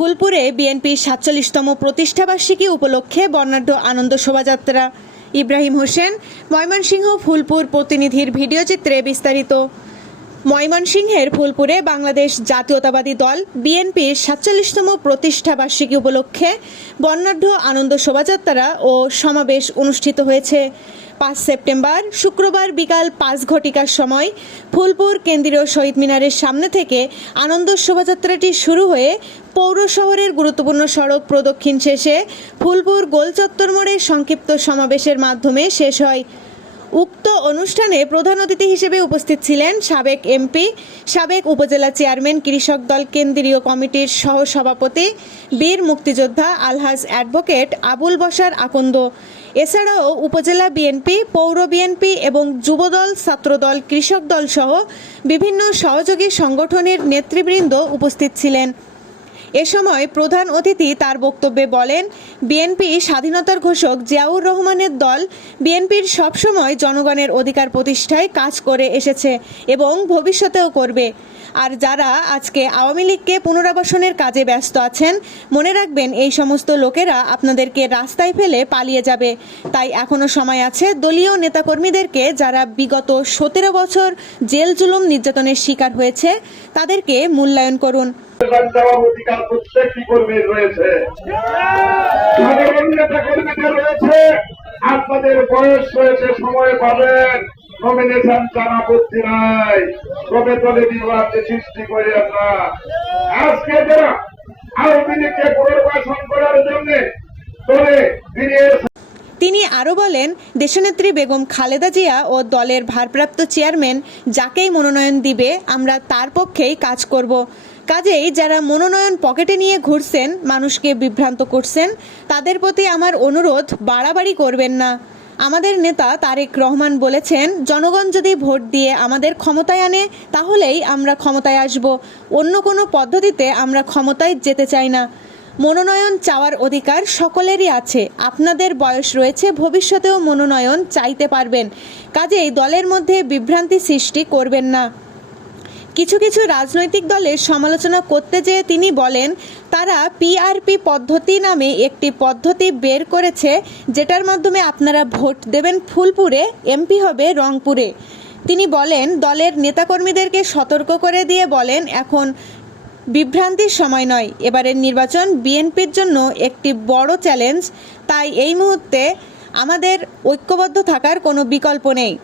ফুলপুরে বিএনপির ৪৭তম প্রতিষ্ঠাবার্ষিকী উপলক্ষে বর্ণাঢ্য আনন্দ শোভাযাত্রা। ইব্রাহিম হোসেন, ময়মনসিংহ ফুলপুর প্রতিনিধির ভিডিওচিত্রে বিস্তারিত। ময়মনসিংহের ফুলপুরে বাংলাদেশ জাতীয়তাবাদী দল বিএনপির ৪৭তম প্রতিষ্ঠাবার্ষিকী উপলক্ষে বর্ণাঢ্য আনন্দ শোভাযাত্রা ও সমাবেশ অনুষ্ঠিত হয়েছে। ৫ সেপ্টেম্বর শুক্রবার বিকাল ৫ ঘটিকার সময় ফুলপুর কেন্দ্রীয় শহীদ মিনারের সামনে থেকে আনন্দ শোভাযাত্রাটি শুরু হয়ে পৌর শহরের গুরুত্বপূর্ণ সড়ক প্রদক্ষিণ শেষে ফুলপুর গোল চত্বর মোড়ে সংক্ষিপ্ত সমাবেশের মাধ্যমে শেষ হয়। উক্ত অনুষ্ঠানে প্রধান অতিথি হিসেবে উপস্থিত ছিলেন সাবেক এমপি, সাবেক উপজেলা চেয়ারম্যান, কৃষক দল কেন্দ্রীয় কমিটির সহসভাপতি, বীর মুক্তিযোদ্ধা আলহাজ অ্যাডভোকেট আবুল বশার আকন্দ। এছাড়াও উপজেলা বিএনপি, পৌর বিএনপি এবং যুবদল, ছাত্রদল, কৃষক দল সহ বিভিন্ন সহযোগী সংগঠনের নেতৃবৃন্দ উপস্থিত ছিলেন। এ সময় প্রধান অতিথি তার বক্তব্যে বলেন, বিএনপি স্বাধীনতার ঘোষক জিয়াউর রহমানের দল বিএনপির সবসময় জনগণের অধিকার প্রতিষ্ঠায় কাজ করে এসেছে এবং ভবিষ্যতেও করবে। আর যারা আজকে আওয়ামী লীগকে পুনরাবাসনের কাজে ব্যস্ত আছেন, মনে রাখবেন এই সমস্ত লোকেরা আপনাদেরকে রাস্তায় ফেলে পালিয়ে যাবে। তাই এখনো সময় আছে দলীয় নেতাকর্মীদেরকে যারা বিগত ১৭ বছর জেল জুলুম নির্যাতনের শিকার হয়েছে তাদেরকে মূল্যায়ন করুন। প্রত্যেকটি কর্মীর রয়েছে, সাধারণ নেতা কর্মীদের রয়েছে, আপনাদের বয়স রয়েছে, সময় পাবেন, নমিনেশন জানা আপত্তি নাই, তবে দলে বিভাগ সৃষ্টি করে আমরা আজকে যারা আওয়ামী লীগকে পুনর্বাসন করার জন্য দলে ফিরিয়ে। তিনি আরও বলেন, দেশনেত্রী বেগম খালেদা জিয়া ও দলের ভারপ্রাপ্ত চেয়ারম্যান যাকেই মনোনয়ন দিবে আমরা তার পক্ষেই কাজ করব। কাজেই যারা মনোনয়ন পকেটে নিয়ে ঘুরছেন, মানুষকে বিভ্রান্ত করছেন, তাদের প্রতি আমার অনুরোধ, বাড়াবাড়ি করবেন না। আমাদের নেতা তারেক রহমান বলেছেন, জনগণ যদি ভোট দিয়ে আমাদের ক্ষমতায় আনে তাহলেই আমরা ক্ষমতায় আসব, অন্য কোনো পদ্ধতিতে আমরা ক্ষমতায় যেতে চাই না। মনোনয়ন চাওয়ার অধিকার সকলেরই আছে, আপনাদের বয়স রয়েছে, ভবিষ্যতেও মনোনয়ন চাইতে পারবেন। কাজেই দলের মধ্যে বিভ্রান্তি সৃষ্টি করবেন না। কিছু কিছু রাজনৈতিক দলের সমালোচনা করতে যেয়ে তিনি বলেন, তারা পিআরপি পদ্ধতি নামে একটি পদ্ধতি বের করেছে যেটার মাধ্যমে আপনারা ভোট দেবেন ফুলপুরে, এমপি হবে রংপুরে। তিনি বলেন, দলের নেতাকর্মীদেরকে সতর্ক করে দিয়ে বলেন, এখন বিভ্রান্তির সময় নয়, এবারের নির্বাচন বিএনপির জন্য একটি বড় চ্যালেঞ্জ, তাই এই মুহূর্তে আমাদের ঐক্যবদ্ধ থাকার কোনো বিকল্প নেই।